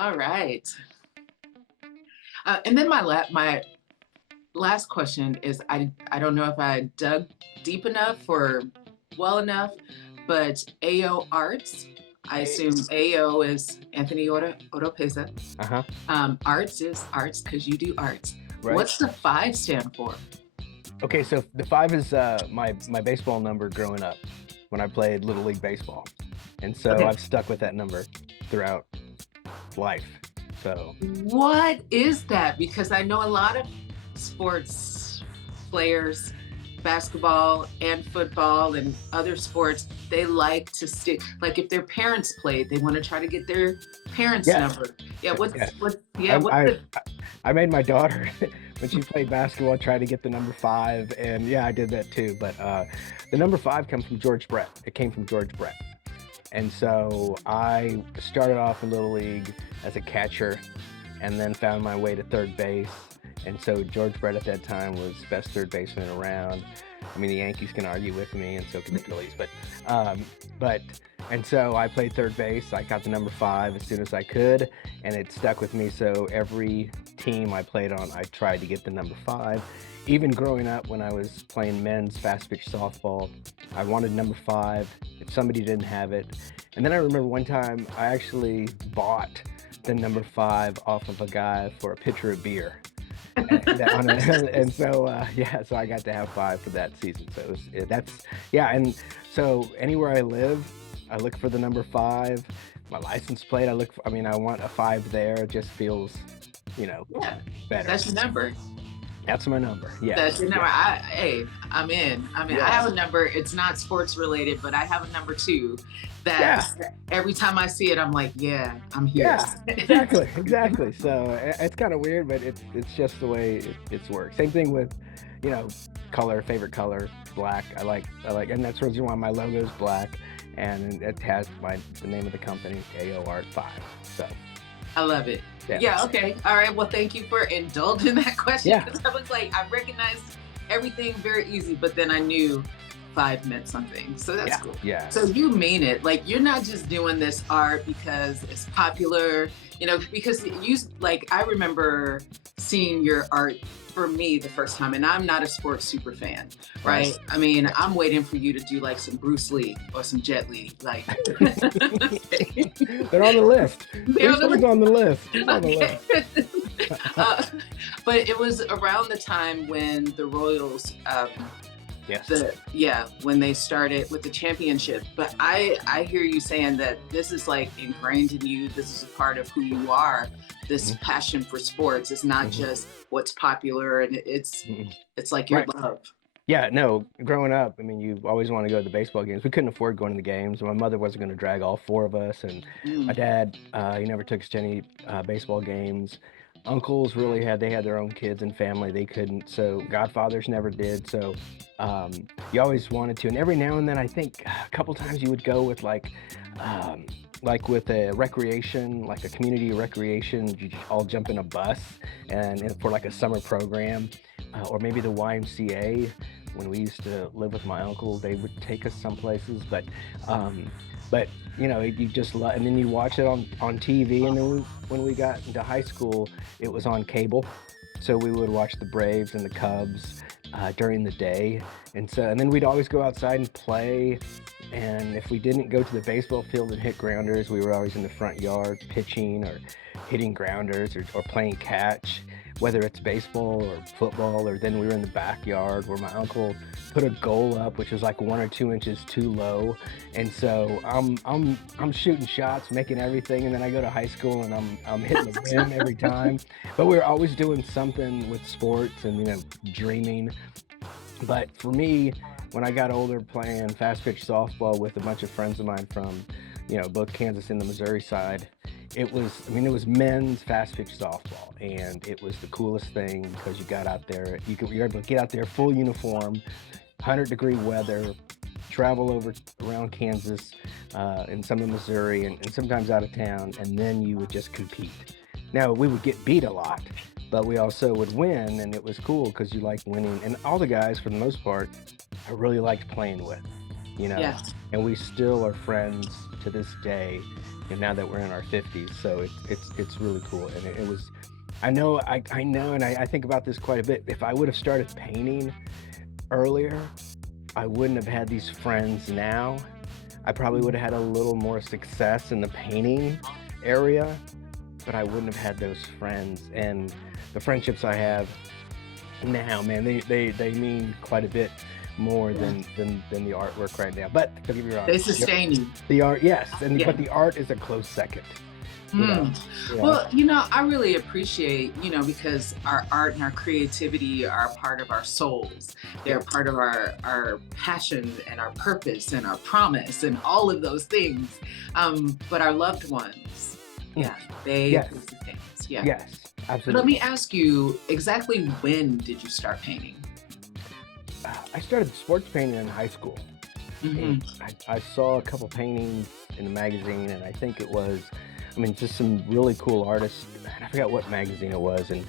All right. And then my last question is I don't know if I dug deep enough or well enough, but AO Arts. I Hey. assume AO is Anthony Oropeza. Uh-huh. Arts is arts because you do arts. Right. What's the five stand for? Okay, so the five is my baseball number growing up when I played Little League baseball. And so Okay. I've stuck with that number throughout life. So What is that? Because I know a lot of sports players, basketball and football and other sports, they like to stick, like if their parents played, they want to try to get their parents' yeah, number. Yeah, yeah. what's I the I made my daughter when she played basketball try to get the number five, and yeah, I did that too. But the number five comes from George Brett. It came from George Brett. And so I started off in Little League as a catcher and then found my way to third base. And so George Brett at that time was best third baseman around. I mean, the Yankees can argue with me, and so can the Phillies. Um, but, and so I played third base. I got the number five as soon as I could, and it stuck with me. So every team I played on, I tried to get the number five. Even growing up when I was playing men's fast pitch softball, I wanted number five if somebody didn't have it. And then I remember one time I actually bought the number five off of a guy for a pitcher of beer. And so yeah, so I got to have five for that season. So that's yeah, and so anywhere I live, I look for the number five. My license plate, I mean, I want a five there. It just feels, you know, yeah, better. that's your number. That's my number. Yeah, That's your number. yeah, Hey, I'm in. I yeah, have a number. It's not sports related, but I have a number two that yeah. every time I see it, I'm like, yeah, I'm here. Yeah, exactly, exactly. So it's kind of weird, but it's just the way it's worked. Same thing with, you know, color, favorite color, black. I like, and that's the reason why my logo is black, and it has the name of the company, AO Art 5. So I love it. yeah, Yeah, okay. All right. Well, thank you for indulging that question yeah, because I was like, I recognized everything very easy, but then I knew five meant something. So that's yeah, cool. yeah. So you mean it. Like you're not just doing this art because it's popular, because like I remember seeing your art for me the first time, and I'm not a sports super fan, Right. right? I mean, Yeah. I'm waiting for you to do like some Bruce Lee or some Jet Li, like They're on the list. they're on Bruce the Lee's list. on the list. He's on the Okay. list. uh, but it was around the time when the Royals, Yes. when they started with the championship. But I hear you saying that this is like ingrained in you. This is a part of who you are. This Hmm. passion for sports. It's not Hmm. just what's popular, and Hmm. it's like your Right. love. Yeah, no, growing up, I mean, you always want to go to the baseball games. We couldn't afford going to the games. My mother wasn't going to drag all four of us, and my Mm. dad, he never took us to any baseball games. Uncles really they had their own kids and family. They couldn't. So godfathers never did. So um, you always wanted to. And every now and then, I think a couple times you would go with like with a recreation, like a community recreation, you just all jump in a bus and for like a summer program, or maybe the YMCA when we used to live with my uncle, they would take us some places, um, but you know, you just love, and then you watch it on TV, and then when we got into high school, it was on cable, so we would watch the Braves and the Cubs during the day, and then we'd always go outside and play. And if we didn't go to the baseball field and hit grounders, we were always in the front yard pitching or hitting grounders or playing catch, whether it's baseball or football, or then we were in the backyard where my uncle put a goal up, which was like 1 or 2 inches too low. And so I'm shooting shots, making everything, and then I go to high school and I'm hitting the rim every time. But we were always doing something with sports and dreaming. But for me, when I got older, playing fast pitch softball with a bunch of friends of mine from, both Kansas and the Missouri side, it was men's fast pitch softball, and it was the coolest thing because you got out there, you're able to get out there full uniform, 100-degree weather, travel around Kansas, and some of Missouri, and sometimes out of town, and then you would just compete. Now, we would get beat a lot, but we also would win, and it was cool because you liked winning. And all the guys, for the most part, I really liked playing with. you know, Yeah. and we still are friends to this day, and now that we're in our 50s. So it's really cool. And it was, I know, and I think about this quite a bit. If I would have started painting earlier, I wouldn't have had these friends now. I probably would have had a little more success in the painting area, but I wouldn't have had those friends. And the friendships I have now, man, they mean quite a bit more Yeah. than the artwork right now. But don't get me wrong, They sustain you. the art, yes, and Yeah. but the art is a close second. You know, Mm. you know. Well, I really appreciate, because our art and our creativity are part of our souls. They're Yes, part of our passion and our purpose and our promise and all of those things. But our loved ones, mm, yeah, they yes, sustain us. Yeah. yes, Let me absolutely. ask you, exactly when did you start painting? I started sports painting in high school, and Hmm. I saw a couple paintings in a magazine, and I think it was, I mean, just some really cool artists. I forgot what magazine it was, and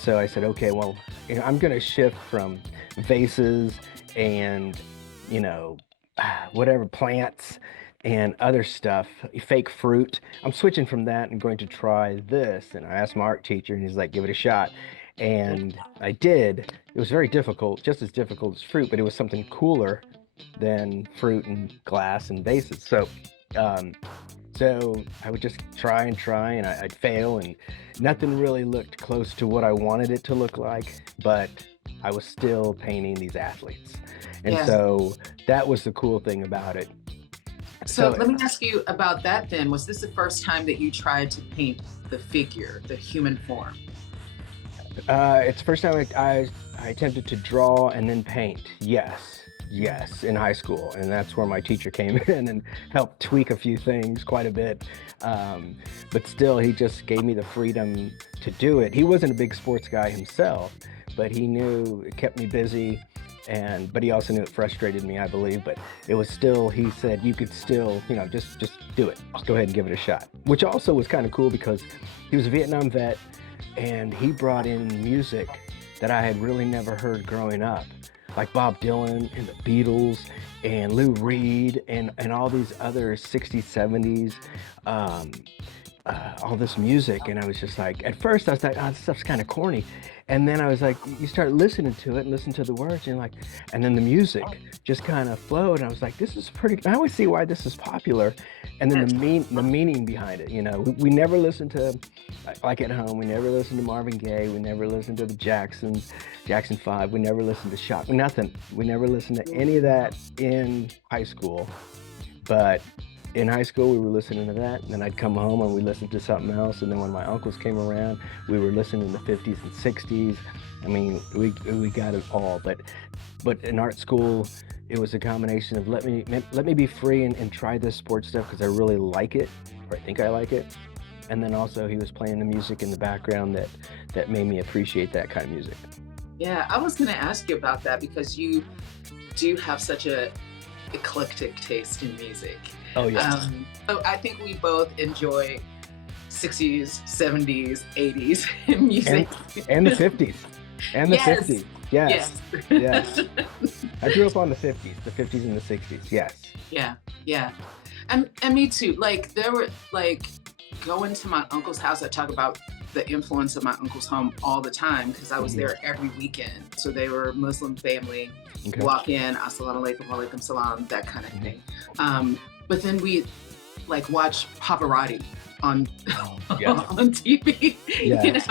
so I said, okay, well, I'm gonna shift from vases and you know, whatever plants and other stuff, fake fruit. I'm switching from that and going to try this. And I asked my art teacher, and he's like, give it a shot. Yeah. And I did. It was very difficult, just as difficult as fruit, but it was something cooler than fruit and glass and vases. Um, so I would just try and try, and I'd fail, and nothing really looked close to what I wanted it to look like, but I was still painting these athletes. And Yeah. so that was the cool thing about it. So So let me ask you about that then. Was this the first time that you tried to paint the figure, the human form? it's the first time I attempted to draw and then paint. Yes, yes, in high school, and that's where my teacher came in and helped tweak a few things quite a bit. Um, but still, he just gave me the freedom to do it. He wasn't a big sports guy himself, but he knew it kept me busy. And but he also knew it frustrated me, I believe. But it was still, he said you could still, just do it. Just go ahead and give it a shot. Which also was kind of cool because he was a Vietnam vet, and he brought in music that I had really never heard growing up, like Bob Dylan and the Beatles and Lou Reed and all these other 60s, 70s, um, all this music. And I was just like, at first I was like, oh, this stuff's kind of corny. And then I was like, you start listening to it and listen to the words, and like, and then the music just kind of flowed. And I was like, this is pretty, I always see why this is popular. And then Yes. the meaning behind it, we never listened to, like at home, we never listened to Marvin Gaye, we never listened to the Jacksons, Jackson 5, we never listened to Shock, nothing. We never listened to any of that in high school. But in high school, we were listening to that, and then I'd come home and we listened to something else. And then when my uncles came around, we were listening to the 50s and 60s. I mean, we got it all. But in art school, it was a combination of let me be free and try this sports stuff because I really like it, or I think I like it. And then also he was playing the music in the background that made me appreciate that kind of music. Yeah, I was going to ask you about that because you do have such a eclectic taste in music. Oh yeah, So I think we both enjoy 60s, 70s, 80s music. and and the 50s, and the Yes, 50s. Yes, yes. yes. I grew up on the 50s and the 60s. Yes. Yeah, yeah. And me too. Like there were like going to my uncle's house, I talk about the influence of my uncle's home all the time because I was Hmm. there every weekend. So they were a Muslim family. Okay. Walk in, assalamu alaikum, walaikum salam, that kind of Mhm. thing. But then we like watch Pavarotti on Oh, yes. on TV, Yes.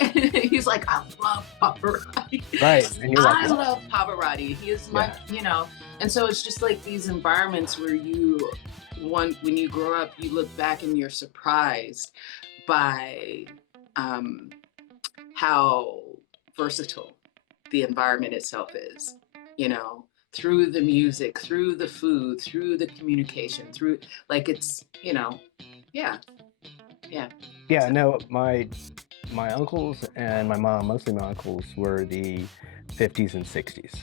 And he's like, I love Pavarotti. Right. And you're like, I what? love Pavarotti. He is my, Yeah. and so it's just like these environments where when you grow up, you look back and you're surprised by um, how versatile the environment itself is, you know, through the music, through the food, through the communication, through like it's, yeah, yeah. Yeah. So, No, my uncles and my mom, mostly my uncles, were the 50s and 60s.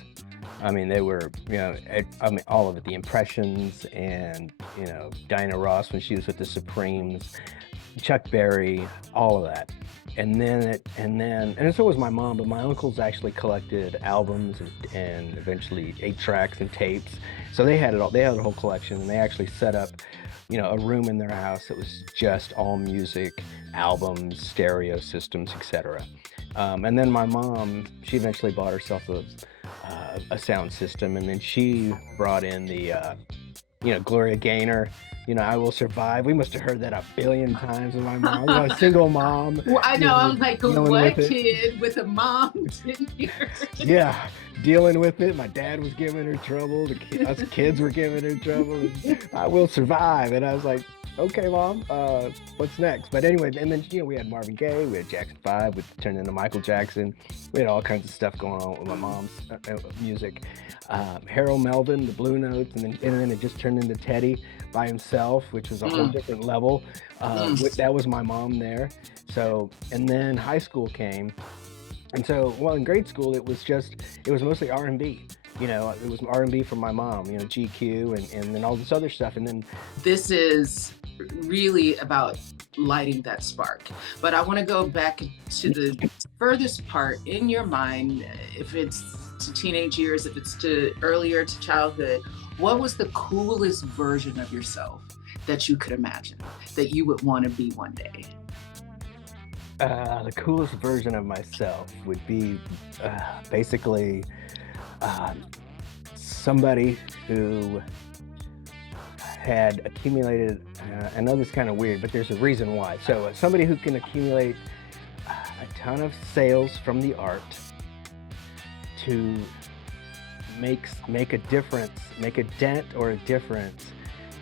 I mean, they were, I mean, all of it, the Impressions and, Diana Ross when she was with the Supremes. Chuck Berry, all of that. And so was my mom, but my uncles actually collected albums and eventually 8 tracks and tapes. So they had it all. They had a whole collection, and they actually set up, a room in their house that was just all music, albums, stereo systems, etc. And then my mom, she eventually bought herself a sound system, and then she brought in the Gloria Gaynor, I Will Survive. We must have heard that a billion times with my mom. A single mom. Well, I know. I'm like, what kid with a mom didn't hear it? Yeah, dealing with it. My dad was giving her trouble. Us kids were giving her trouble. And I Will Survive. And I was like, okay, Mom, what's next? But anyway, and then, we had Marvin Gaye, we had Jackson 5, which turned into Michael Jackson. We had all kinds of stuff going on with my mom's music. Harold Melvin, the Blue Notes, and then it just turned into Teddy by himself, which was a whole different level. That was my mom there. So, and then high school came. And so, well, in grade school, it was mostly R&B. It was R&B from my mom, GQ and then all this other stuff. And then this is really about lighting that spark. But I want to go back to the furthest part in your mind, if it's to teenage years, if it's to earlier to childhood. What was the coolest version of yourself that you could imagine that you would want to be one day? The coolest version of myself would be basically somebody who had accumulated, I know this is kind of weird, but there's a reason why. So somebody who can accumulate a ton of sales from the art to make a difference, make a dent or a difference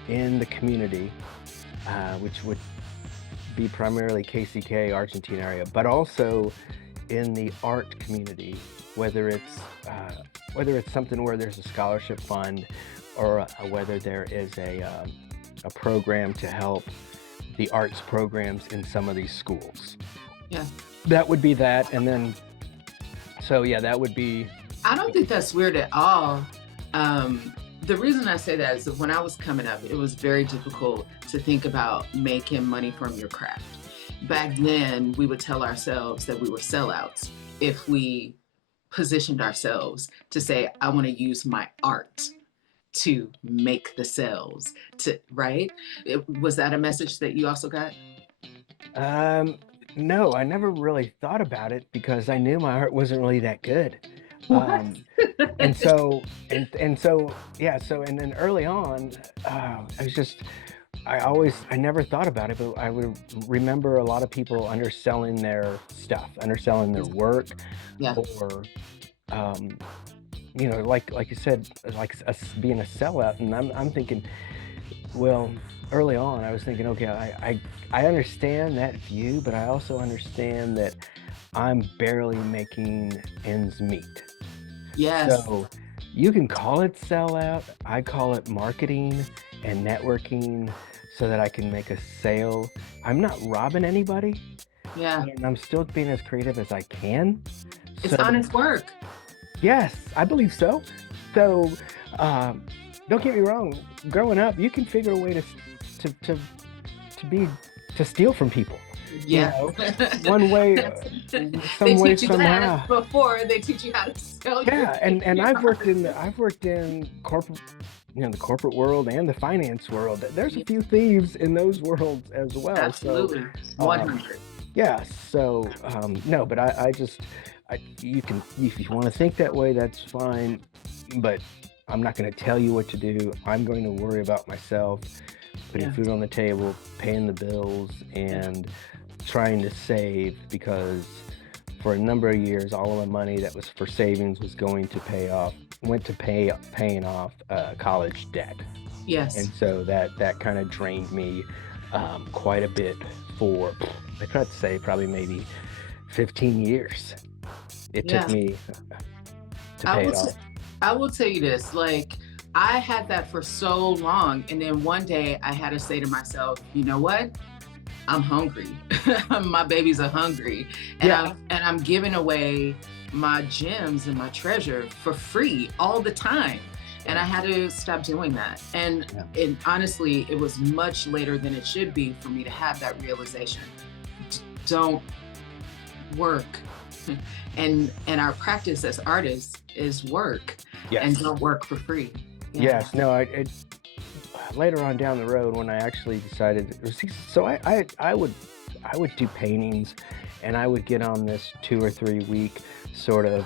in the community, which would be primarily KCK, Argentine area, but also in the art community, whether it's something where there's a scholarship fund or whether there is a program to help the arts programs in some of these schools. Yeah. That would be that. And then, so yeah, that would be. I don't think that's weird at all. The reason I say that is that when I was coming up, it was very difficult to think about making money from your craft. Back then, we would tell ourselves that we were sellouts if we positioned ourselves to say, I want to use my art to make the sales, right? Was that a message that you also got? No, I never really thought about it because I knew my art wasn't really that good. And so yeah, and then early on, I never thought about it, but I would remember a lot of people underselling their stuff, underselling their work, yeah. Or like you said, like us being a sellout. And I'm thinking, well, early on, I was thinking, okay, I understand that view, but I also understand that I'm barely making ends meet. Yes. So you can call it sellout. I call it marketing and networking so that I can make a sale. I'm not robbing anybody. Yeah. And I'm still being as creative as I can. It's honest work. Yes, I believe so. So don't get me wrong. Growing up, you can figure a way to steal from people. Yeah. One way, some way, somehow. Before they teach you how to sell. Yeah, and I've worked in corporate, the corporate world and the finance world. There's a few thieves in those worlds as well. Absolutely, so, 100. Yeah. So no, but you can, if you want to think that way, that's fine. But I'm not going to tell you what to do. I'm going to worry about myself, putting food on the table, paying the bills, and trying to save, because for a number of years, all of the money that was for savings was going to paying off college debt. Yes. And so that kind of drained me quite a bit for, I try to say, probably maybe 15 years. It took me to pay it off. I will tell you this, like, I had that for so long, and then one day I had to say to myself, you know what? I'm hungry. My babies are hungry. And I'm giving away my gems and my treasure for free all the time. And I Right. had to stop doing that. Yeah. And honestly, it was much later than it should be for me to have that realization. Don't work. And our practice as artists is work, and Yes. don't work for free. Yeah. Yes. No, later on down the road when I actually decided, see, so I would do paintings, and I would get on this 2 or 3 week sort of,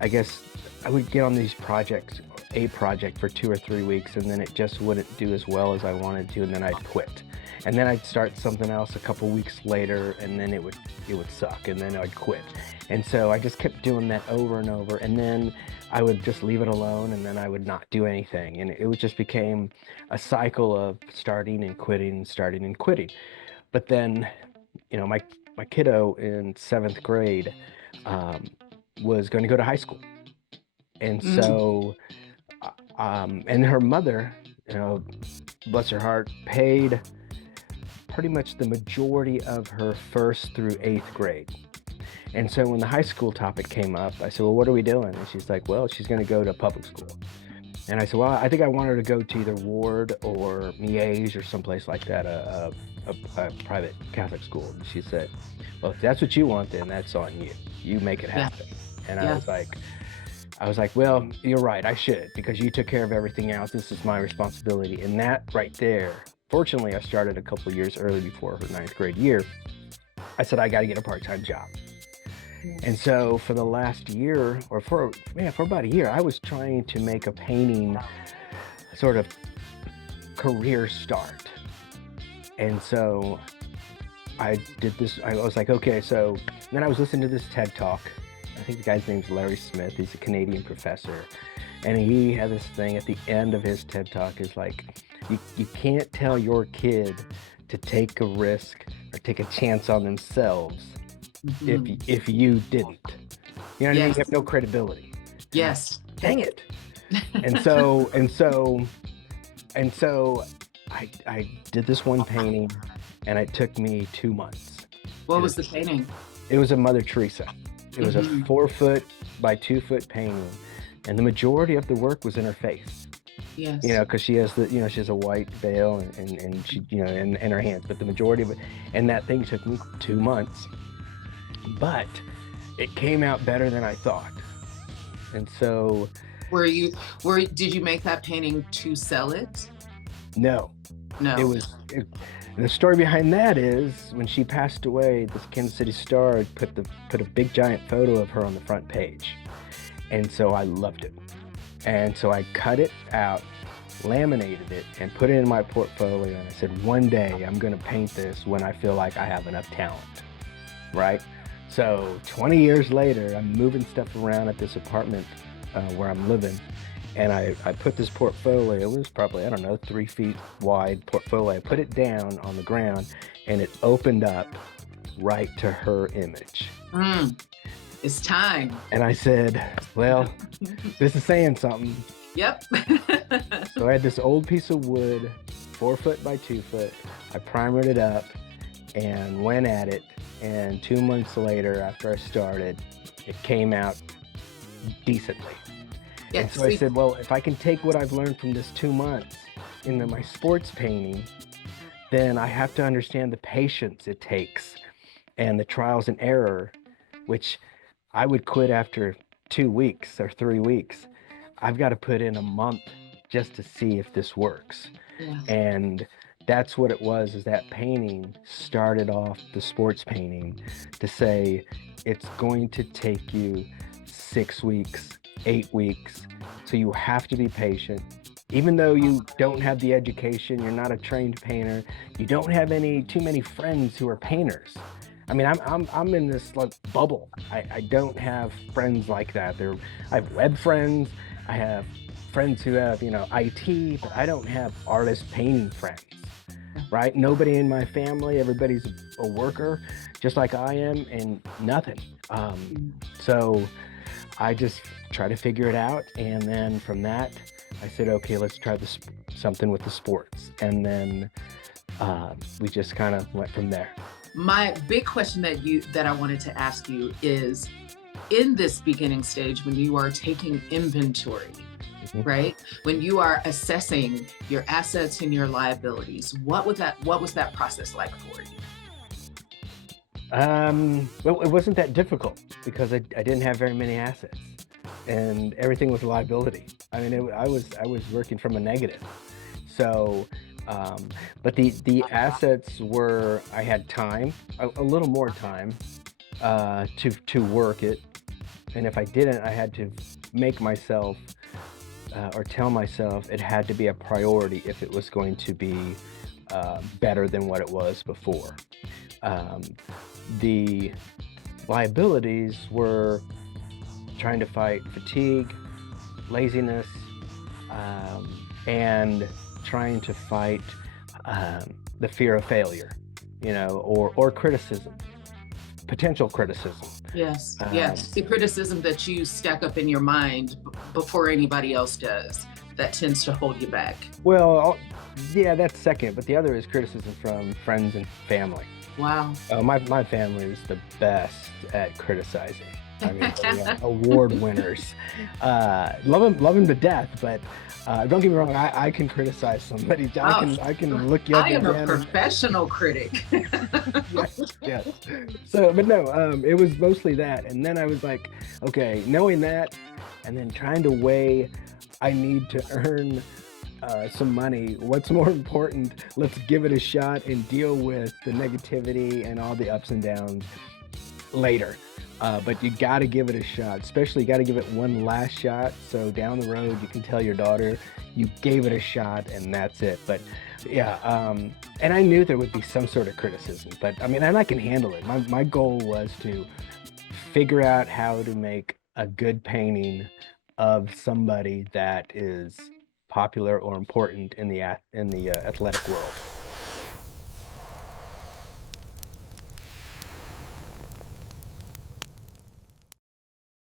I guess I would get on these projects, a project for 2 or 3 weeks, and then it just wouldn't do as well as I wanted to, and then I'd quit. And then I'd start something else a couple weeks later, and then it would suck, and then I'd quit. And so I just kept doing that over and over, and then I would just leave it alone, and then I would not do anything, and it would just became a cycle of starting and quitting, starting and quitting. But then, my kiddo in 7th grade um, was going to go to high school, and Mm, so and her mother, you know, bless her heart, paid pretty much the majority of her 1st through 8th grade. And so when the high school topic came up, I said, well, what are we doing? And she's like, well, she's going to go to public school. And I said, well, I think I want her to go to either Ward or Miege or someplace like that, a private Catholic school. And she said, well, if that's what you want, then that's on you. You make it yeah. happen. And Yeah. I was like, well, you're right, I should, because you took care of everything else. This is my responsibility. And that right there, fortunately, I started a couple years early before her 9th grade year. I said, I got to get a part-time job. And so for the last year, or for about a year, I was trying to make a painting sort of career start. And so I did this. I was like, okay. So then I was listening to this TED Talk. I think the guy's name's Larry Smith. He's a Canadian professor. And he had this thing at the end of his TED Talk is like, you can't tell your kid to take a risk or take a chance on themselves Mhm. if you didn't. You know what I mean? You Yes. have no credibility. And I, Yes. dang it. And so I did this one painting, and it took me 2 months. What And was the painting? it was a Mother Teresa. It was a Mhm. 4 foot by 2 foot painting, and the majority of the work was in her face. Yes. Because she has she has a white veil and she, in her hands, but the majority of it, and that thing took me 2 months, but it came out better than I thought. And so, Did you make that painting to sell it? no, it No. was, the story behind that is when she passed away, this Kansas City Star had put a big giant photo of her on the front page. And so I loved it. And so I cut it out, laminated it, and put it in my portfolio. And I said, one day I'm going to paint this when I feel like I have enough talent, right? So 20 years later, I'm moving stuff around at this apartment where I'm living. And I put this portfolio, it was probably, I don't know, 3 feet wide portfolio. I put it down on the ground, and it opened up right to her image. Mm, it's time. And I said, well, this is saying something. Yep. So I had this old piece of wood, 4 foot by 2 foot. I primered it up and went at it. And 2 months later, after I started, it came out decently. Yeah, And so I said, well, if I can take what I've learned from this 2 months into my sports painting, then I have to understand the patience it takes and the trials and error, which I would quit after 2 weeks or 3 weeks. I've got to put in a month just to see if this works. yeah. And that's what it was, is that painting started off the sports painting to say, it's going to take you 6 weeks, 8 weeks. So you have to be patient. Even though you don't have the education, you're not a trained painter, you don't have too many friends who are painters. I mean, I'm in this like bubble. I don't have friends like that. I have web friends, I have friends who have, IT, but I don't have artist painting friends, right? Nobody in my family, everybody's a worker, just like I am, and nothing. So I just try to figure it out, and then from that, I said, okay, let's try something with the sports, and then we just kind of went from there. My big question that I wanted to ask you is, in this beginning stage, when you are taking inventory, Mhm. right? When you are assessing your assets and your liabilities, what was that process like for you? Well, it wasn't that difficult because I didn't have very many assets, and everything was a liability. I mean, I was working from a negative. So, um, but the assets were I had time, a little more time, to work it, and if I didn't, I had to make myself or tell myself it had to be a priority if it was going to be better than what it was before. Um, the liabilities were trying to fight fatigue, laziness, and trying to fight the fear of failure, or criticism, potential criticism. Yes, Um, yes. The criticism that you stack up in your mind before anybody else does, that tends to hold you back. well, yeah, that's second, but the other is criticism from friends and family. Wow. My family is the best at criticizing. I mean, they are award winners. Love them to death, but don't get me wrong. I can criticize somebody. I Oh, can I can look you up I and am a down and professional critic. yes, yes. So, but no, it was mostly that, and then I was like, okay, knowing that, and then trying to weigh, I need to earn some money. What's more important? Let's give it a shot and deal with the negativity and all the ups and downs later. But you got to give it a shot. Especially, you got to give it one last shot. So down the road, you can tell your daughter you gave it a shot, and that's it. But yeah, and I knew there would be some sort of criticism. But I mean, and I can handle it. My goal was to figure out how to make a good painting of somebody that is popular or important in the athletic world.